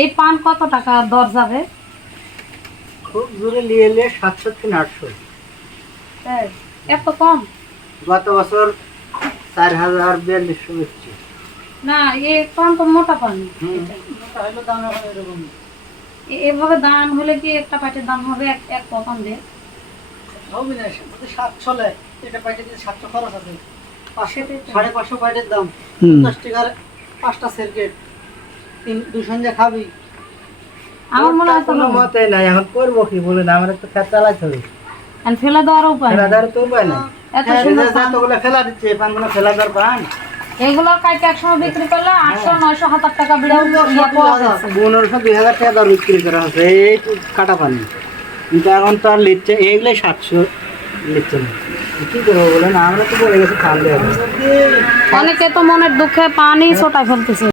এই পান কত টাকা দর যাবে? খুব জোরে নিয়ে এলে 700 থেকে 800। তাই? এত কম? গত বছর 4000-4200 বেচছি। না, এই পান তো মোটা পান। তাহলে দাম এখন এরকম। এভাবে দাম হলে কি একটা প্যাকেটের দাম হবে এক পান দিয়ে? হবে না, যদি 7 চলে এটা প্যাকেটে দিয়ে 700 খরচ আছে। সেটাই তো। 550 প্যাকেটের দাম। 50 টাকার 5টা সেরকেট। 200 দিয়ে খাবি। আমার মনে হয় তো কোনো হবে। মতে নাই, এখন করবো কি বলেন, আমার তো খেত চালাইতে হবে। আর ফেলে দেওয়ার উপায় নেই। ফেলা দেওয়ার তো উপায় নাই। এত সুন্দর পান। যতগুলো ফেলা দিচ্ছে এই পানগুলো ফেলা দেওয়ার পান। এগুলো কাইটে একসময় বিক্রি করলে 800, 900, 1000 টাকা বিড়াও পাওয়া যাচ্ছে। 1500-2000 টাকা দর বিক্রি করা হচ্ছে এই কাটা পানি। কিন্তু এখন তো আর লিচ্ছে এইগুলোই 700 লিচ্ছে না। কি করবো বলেন, আমরা তো বলে গেছি খাওয়া। অনেকে তো মনের দুঃখে পানি ছোটায় ফেলতেছে।